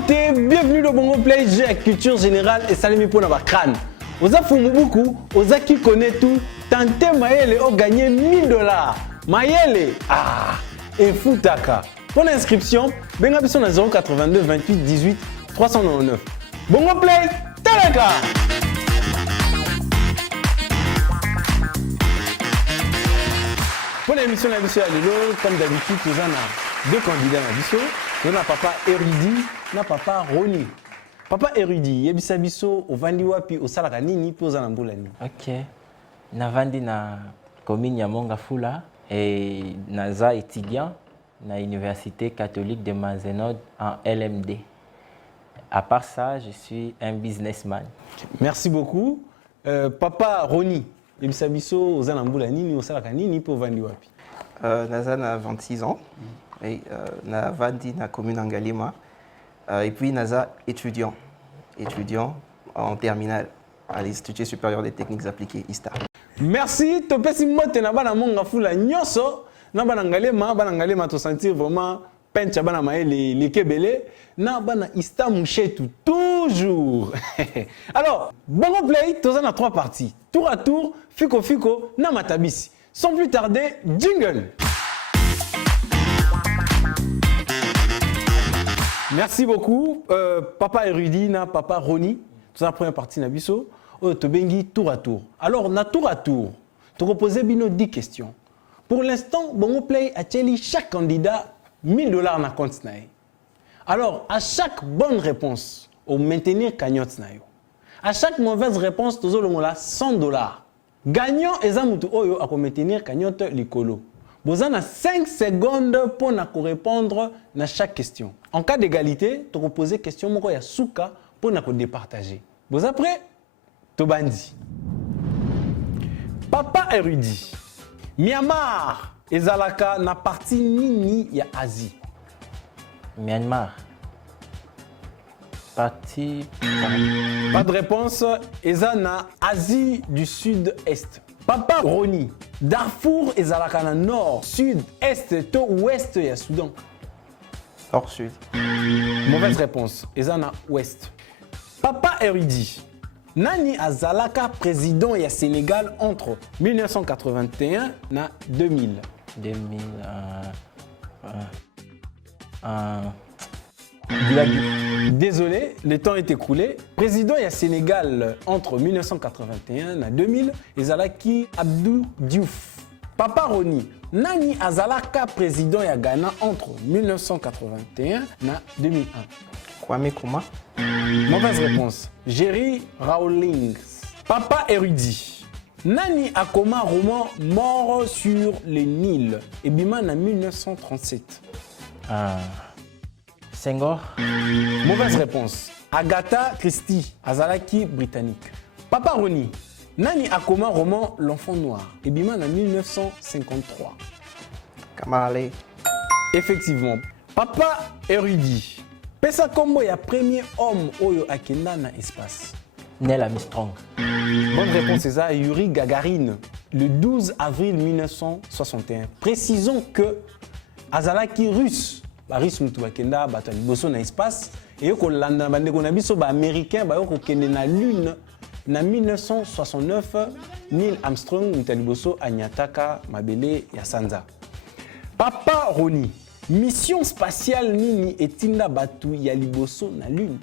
Mbote, bienvenue dans Bongo Play, j'ai la culture générale et salami pour notre crâne. Oza Fumubuku, Oza qui connaît tout, tentez Mayele a gagné $1000. Mayele, et Futaka. Pour l'inscription, benga biso na 082 28 18 399. Bongo Play, Talaka! Pour l'émission de la Bisso comme d'habitude, nous avons deux candidats à la Bisso. Nous avons papa érudit, na papa Roni. Papa érudit, yebisa biso ovandi wapi osalaka nini po za na mbula ni. OK. Navandi na commune ya Mongafula et naza étudiant na Université catholique de Mazenod en LMD. À part ça, je suis un businessman. Merci beaucoup. Papa Roni, yebisa biso oza na mbula nini osalaka nini po ovandi wapi. Naza na 26 ans. Et Navandi na commune Angalima. Et puis Naza étudiant en terminale à l'Institut supérieur des techniques appliquées ISTA. Merci. Topesi mote na bana Mongafula nyoso na bana Ngalema to sentir vraiment pencha bana maele les kebele na bana ISTA mouchetu toujours. Alors, Bongo Play, toza na 3 parties. Tour à tour, fiko na matabisi. Sans plus tarder, jingle. Merci beaucoup, papa érudit, na papa Roni. C'est la première partie na biso. Tobengi tour à tour. Alors, na tour à tour, tu reposais bino 10 questions. Pour l'instant, Bongo Play a teli chaque candidat $1000 na compte na. Alors, à chaque bonne réponse, au maintenir cagnotte na yo. À chaque mauvaise réponse, tozo longola $100. Gagnant ezamutu oyo a maintenir cagnotte likolo. Vous avez 5 secondes pour répondre à chaque question. En cas d'égalité, tu peux poser question moko ya souka pour départager. Vous êtes prêts? Tobandi. Papa érudit. Myanmar ezalaka na partie nini ya Asie. Myanmar. Partie. Pas de réponse. Eza na Asie du Sud-Est. Papa Roni, Darfour ezalaka na nord, sud, est to ouest ya Soudan. Nord-sud. Mauvaise réponse. Eza na ouest. Papa érudit. Nani azalaka président ya Sénégal entre 1981 na 2000. 2000. Désolé, le temps est écoulé. Président ya Sénégal entre 1981 et 2000, ezalaki Abdou Diouf. Papa Roni, nani azalaka président ya Ghana entre 1981 et 2001. Kwame Nkrumah. Mauvaise réponse. Jerry Rawlings. Papa érudit. Nani akoma roman Mort sur le Nil ebima na 1937. Senghor. Mauvaise réponse. Agatha Christie, azalaki britannique. Papa Roni, nani akoma roman L'Enfant Noir ebima na 1953. Kamarale. Effectivement. Papa érudit. Pesa kombo ya premier homme oyo akenda na espace. Neil Armstrong. Bonne réponse, c'est ça, Yuri Gagarin, le 12 avril 1961. Précisons que azalaki russe. Russe mutu akenda bato liboso na espace et ko landa bandeko na biso ba américain ba ko kende na lune na 1969. Neil Armstrong mutu liboso anyataka mabele ya sanza. Papa Roni, mission spatiale nini etinda batu ya liboso na lune.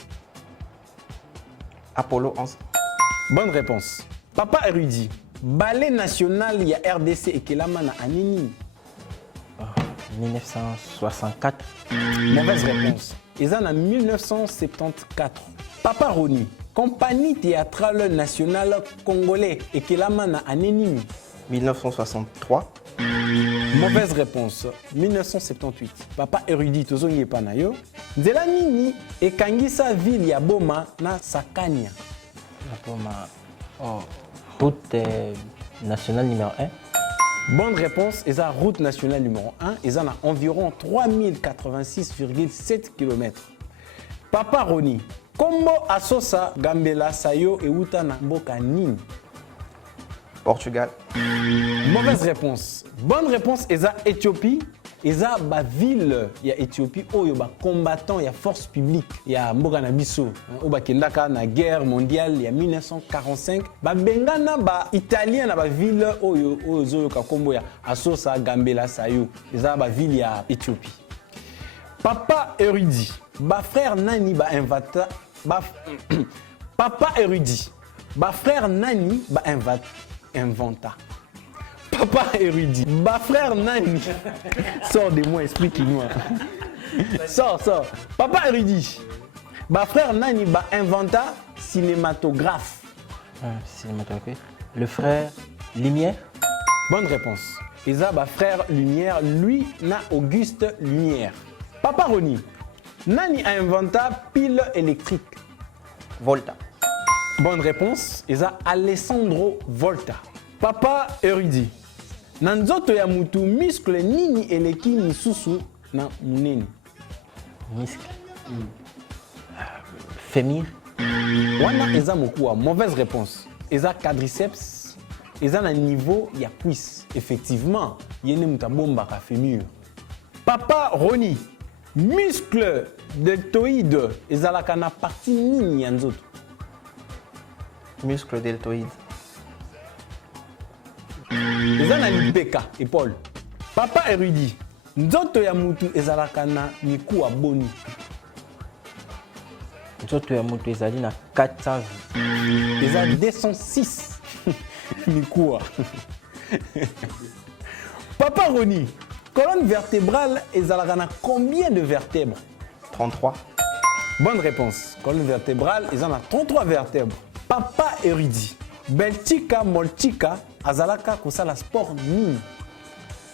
Apollo 11. Bonne réponse. Papa érudit, ballet national ya RDC ekelama na anini. 1964. Mauvaise réponse. Ils en ont 1974. Papa Roni, compagnie théâtrale nationale congolais et Kelamana Anenimi. 1963. Mauvaise réponse. 1978. Papa érudit tozongi panayo. Nzela nini et kangisa ville ya Boma na Sakania. Route nationale numéro 1. Bonne réponse, et ça route nationale numéro 1, et ça a environ 3086,7 km. Papa Roni, Kombo asosa Gambela Sayo et Uta na mboka nini? Portugal. Mauvaise réponse. Bonne réponse, et ça Éthiopie, eza ba ville ya Éthiopie oyo ba combattant ya force publique ya mboka na biso oyo bakendaka na guerre mondiale ya 1945 ba bengana ba italien na ba ville oyo zoyoka kombo ya Asosa, Gambela, Sayo eza ba ville ya Éthiopie. Papa érudit, ba frère nani ba inventa Papa érudit, ba frère nani ba inventa. Papa érudit, ba frère nani. Sors de moi, explique-moi. Sors. Papa érudit, ba frère nani ba inventa cinématographe. Cinématographe. Le frère Lumière. Bonne réponse. Eza ba frère Lumière, lui na Auguste Lumière. Papa Roni, nani a inventé pile électrique? Volta. Bonne réponse. Eza Alessandro Volta. Papa érudit. Na nzoto ya mutu muscle nini eleki misusu na munene? Muscle. Fémur. Wana eza mokuwa. Mauvaise réponse. Eza quadriceps. Eza na niveau ya cuisse. Effectivement, yene muta bomba ka fémur. Papa Roni, muscle deltoïde ezalaka na partie nini ya nzoto? Muscle deltoïde. Eza na lipeka, épaule. Papa érudit, nzoto ya mutu ezalaka na mikuwa boni. Nzoto ya mutu ezali na 400. Eza 206 mikuwa. Papa Roni, colonne vertébrale ezalaka na combien de vertèbres? 33. Bonne réponse. Colonne vertébrale ezala na 33 vertèbres. Papa érudit, Belchika Molchika azalaka kosala sport nini?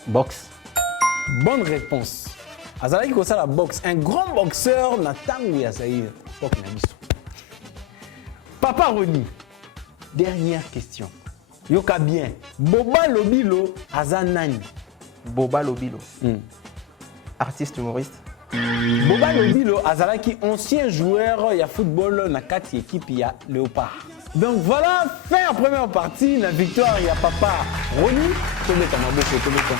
Boxe. Bonne réponse. Azalaki kosala boxe. Un grand boxeur na tango ya Zaïre. Na biso. Papa Roni, dernière question. Yoka bien. Boba Lobilo aza nani? Boba Lobilo. Artiste humoriste. Boba Lobilo azalaki ancien joueur ya football na kati équipe ya Léopard. Donc voilà, fin première partie, la victoire ya Papa Roni. Tometa maboko, tometa.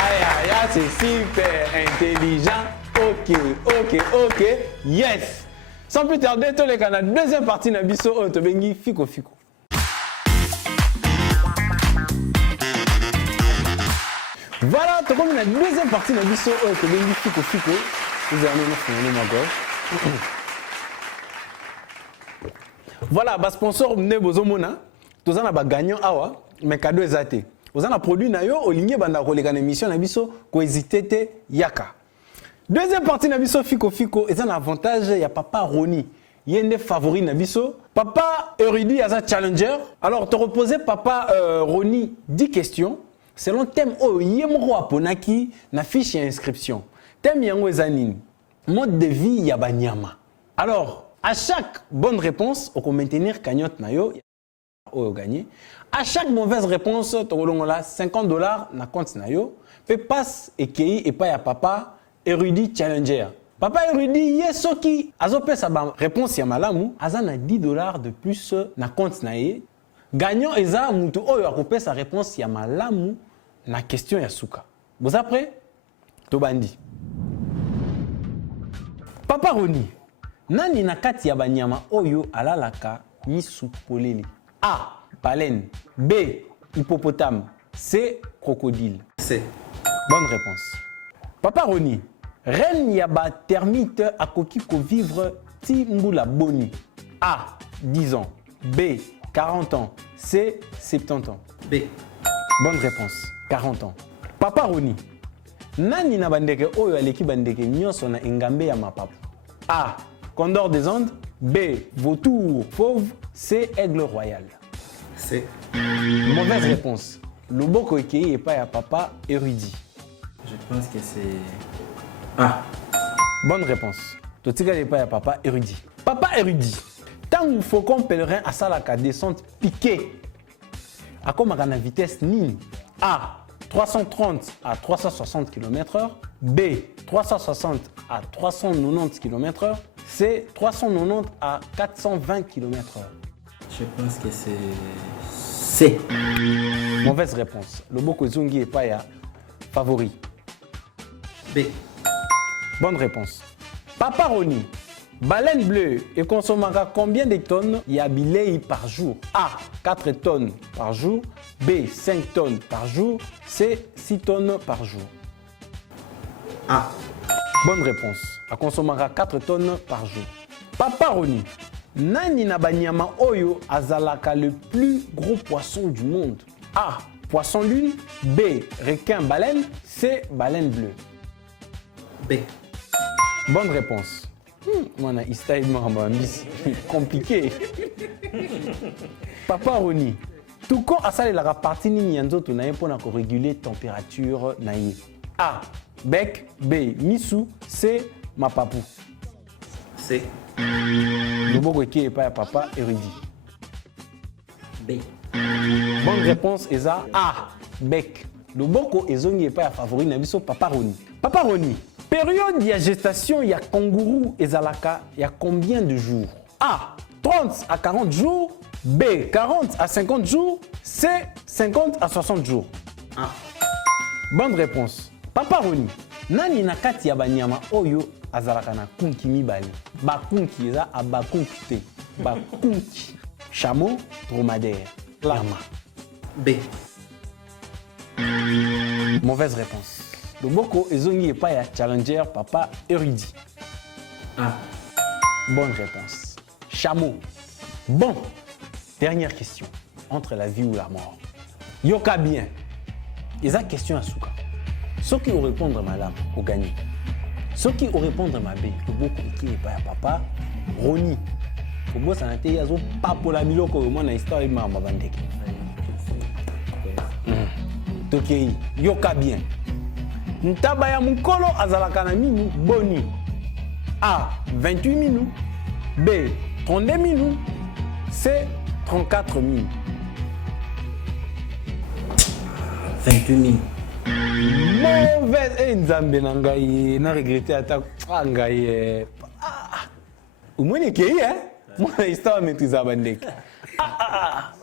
Aïe, c'est super intelligent. Ok, yes. Sans plus tarder, tous les canaux, deuxième partie na biso otobengi fiko. Voilà, tu as la deuxième partie de la vidéo que je fiko. Vous allez nous faire ma gauche. Voilà, le sponsor Nebozomona. Tous en a gagnant awa, mais cadeau ezate. Vous en a produit na yo olingi banda ko leka na émission na biso ko hésiter yaka. Deuxième partie na biso fiko et un avantage ya Papa Roni. Yende favori na biso. Papa érudit as un challenger. Alors te reposer Papa Roni 10 questions. Selon thème yemro aponaki na fiche inscription. Thème yango ezanini. Mode de vie ya banyama. Alors, à chaque bonne réponse, on peut maintenir cagnotte na yo gagné. À chaque mauvaise réponse, tu as $50 na compte na yo. Pe passe et kei et pas ya papa érudit challenger. Papa érudit yesoki azope sa réponse ya malamu, azana $10 de plus na compte na ye. Gagnant eza mutu oyo akopé sa réponse ya malamu na question ya suka. Vous êtes prêts? Tobandi. Papa Roni, nani na kati ya banyama oyo alalaka misu poleli? A. Baleine. B. Hippopotame. C. Crocodile. C. Bonne réponse. Papa Roni, reine ya ba termite akoki ko vivre ti mbula boni. A. 10 ans. B. 40 ans. C. 70 ans. B. Bonne réponse. 40 ans. Papa Roni, nani na bandeke oyo aleki bandeke nyonso na engambe ya mapapu? A. Condor des Andes. B. Vautour fauve. C. Aigle royal. C. Mauvaise réponse. Loboko ekei epai ya papa érudit. Je pense que c'est A. Bonne réponse. Totika epai ya papa érudit. Papa érudit. Tant faucon pèlerin asalaka descente piquée. Akomaka na vitesse nini? A. 330 à 360 km/h. B. 360 à 390 km/h. C. 390 à 420 km/h. Je pense que c'est C. Mauvaise réponse. Loboko zongi epai ya favori? B. Bonne réponse. Papa Roni, baleine bleue et consommera combien de tonnes yabilei par jour? A. 4 tonnes par jour. B. 5 tonnes par jour. C. 6 tonnes par jour. A. Bonne réponse. Elle consommera 4 tonnes par jour. Papa Roni, nani na banyama oyo azalaka le plus gros poisson du monde? A. Poisson lune. B. Requin baleine. C. Baleine bleue. B. Bonne réponse. Mwana istay marambambis. Compliqué. Papa Roni, tuko asalelaka partie nini ya nzoto na ye mpona koréguler température na ye? A. Bec. B. Misu. C. Mapapu. C. Loboko eki epai ya papa érudit. B. Bonne réponse eza A. Bec. Loboko ezongi epai ya favori na biso papa Roni. Papa Roni, période ya gestation ya kangourou ezalaka ya combien de jours? A. 30 à 40 jours. B. 40 à 50 jours. C. 50 à 60 jours. A. Bonne réponse. Papa Roni, nani na kati ya banyama oyo azalaka na kunki mibale? Bakunki eza a bakunki te. Bakunki. Chameau, dromadaire, lama. B. Mauvaise réponse. Loboko ezongi epai ya challenger papa érudit. A. Bonne réponse. Chameau. Bon. Dernière question. Entre la vie ou la mort. Yoka bien. Eza question à souka. Ceux qui ont répondre madame, au gagné. Ceux qui ont répondre ma bé, Loboko qui est pas papa, Roni. Kobo sanate yazo papola biloko mo na histoire ma mabandeke. Tokei, yoka bien. Ntaba ya mukolo azalaka na minu boni. A. 28 minutes. B. 32 minutes. C. 34 minutes. 28 minutes. Mauvaise. Eh, nzambe na ngai na regretter ata ngai. Umoni kei Moi histoire maîtrise bandeke.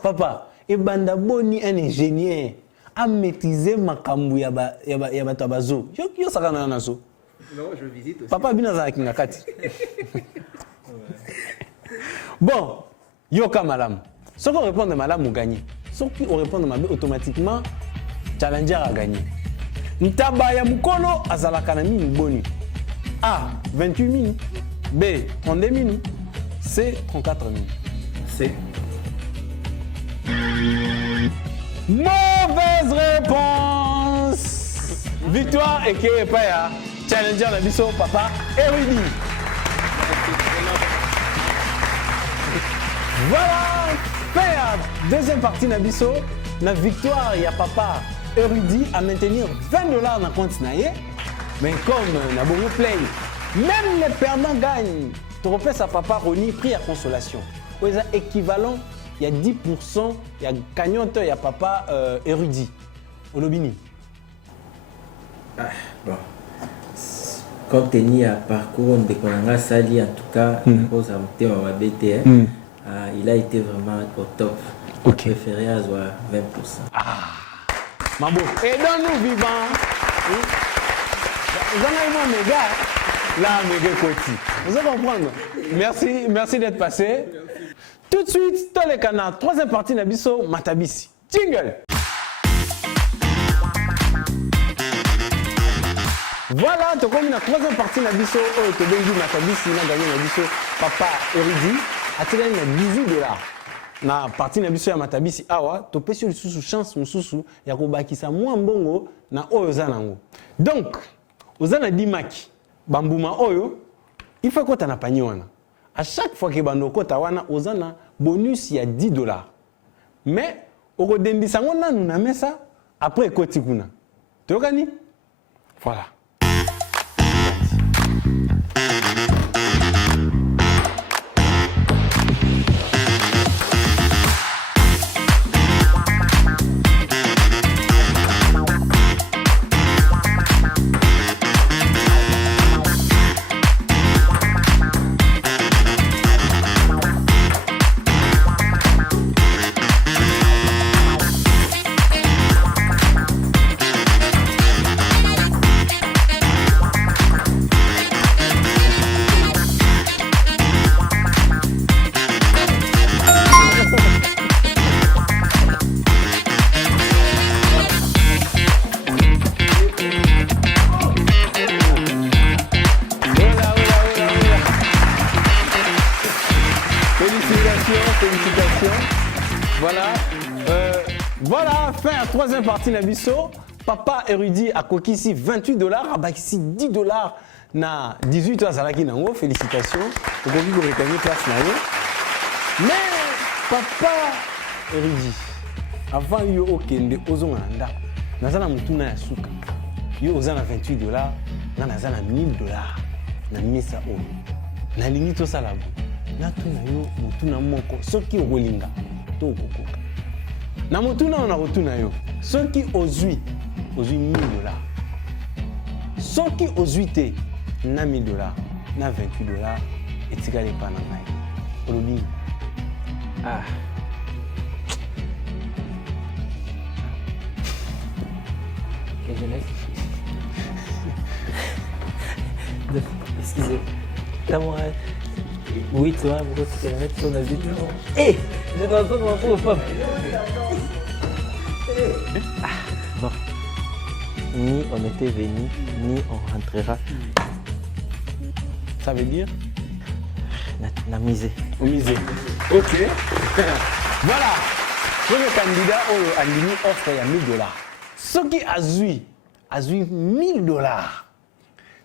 Papa, e banda boni un ingénieur a maîtriser makambu ya bato bazo. Yo sakana na so. Non, je visite aussi. Papa bina za kinga kati. Bon, yoka madame. Ceux qui répondent madame ont gagné. Ceux qui répondent madame automatiquement challenger a gagné. Ntaba ya mukolo azalaka na mini boni. A. 28 minutes. B. 32 minutes. C. 34 minutes. C. Mauvaise réponse. Victoire et qui est pas challenger la biso papa érudit. Voilà, faire deuxième partie na biso na victoire ya papa érudit à maintenir $20 dans compte na ye. Mais comme na bongo play, même les perdants gagnent. Tu repères à papa Roni prix à consolation. C'est équivalent, il y a 10%, il y a gagnant, il y a papa érudit. Olobini. Bon. Compte tenu à parcours de Konanga Sali, en tout cas, à cause de ma BTR, il a été vraiment au top. Ok. Préféré à 20%. Mabo. Et dans nous vivants, vous en avez mes gars. Là, mes gars, Koti. Vous allez comprendre. Merci d'être passé. Tout de suite, dans les canards, troisième partie, Nabiso Matabisi. Jingle. Voilà, tu as comme la troisième partie, Nabiso, tu as Matabisi, tu as gagné Nabiso, papa érudit, a tiré $18. Na partie Nabiso ya Matabisi, awa, tu peux sur le sous chance, mon sous, ya kobakisa moins bongo, na oyozanango. Donc, ozana dimaki. Bambuma oyo, il faut que tu aies un panier. À chaque fois que tu as un bonus, il y a $10. Mais, au Rodembi Sangona, nous avons ça après Kotikuna. Tu vois, voilà. félicitations. Voilà. Voilà, fin à troisième partie Nabiso. Papa érudit à Kokisi $28, Abakisi $10 na 18 ans Salaki Nango. Félicitations. Vous pouvez vous réclamer place naïe. Mais papa érudit, avant yo okende ozonganda, nazana mutuna ya suka. Yo ozana $28, na nazana $1000 na misa o. Na lingi to salabu. Na tuna yo mutuna moko soki okolinga to okokoka. Na mutuna ona rotuna yo soki ozwi $1000. Soki ozwi te na $1000 na $28 etikali pa na ngai. Olobi. Ah. Que jeunesse. Excusez. D'amour. Oui, toi, pourquoi tu t'es remettre sur la vie? Hé, je dois entendre mon pauvre femme. Bon. Ni on était venu, ni on rentrera. Ça veut dire? Na misé. Au misé. Ok. Voilà. Premier candidat au Andini offre ya $1000. Ce qui a zui $1000.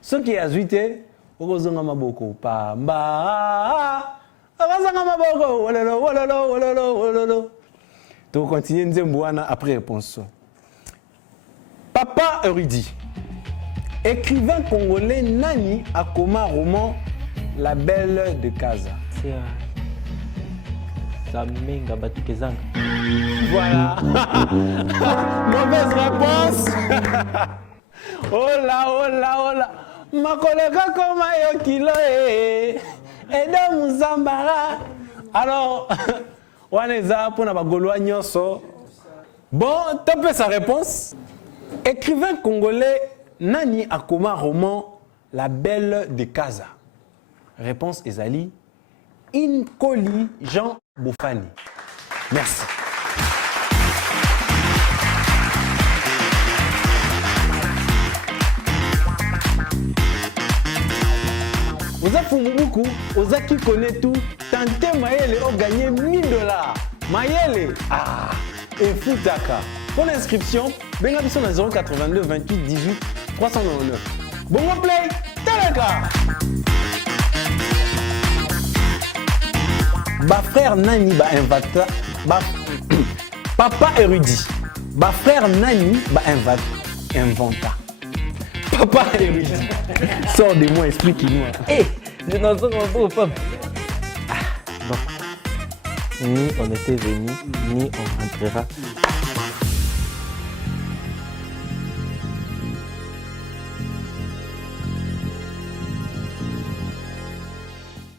Ce qui a zui te, okozonga maboko pamba. Okozonga maboko wololo wololo wololo wololo. Donc continuer Nzembouana après réponse. Papa érudit. Écrivain congolais Nani Akoma roman La Belle de Casa. C'est Zamenga Batukezanga. Voilà. Mauvaise réponse. Oh là, oh là, oh là. Ma collègue comme yo kilo et de Muzambara. Alors, on est là pour la Gaulois nyonso. Bon, tapez sa réponse. Écrivain congolais Nani Akoma roman La Belle de Casa. Réponse Ezali Inkoli Jean Boufani. Merci. Oza Fumubuku, Oza qui connaît tout, Tante Mayele a gagné $1000. Mayele, et Futaka. Pour l'inscription, Benga Bisso na 082 28 18 399. Bon play, Talaka. Ba frère Nani ba invata, papa érudit. Ba frère Nani ba inventa. Papa érudit. Sors de moi, explique-moi. Hé, je n'entends mon pauvre femme. Bon. Ni on était venu, ni on rentrera.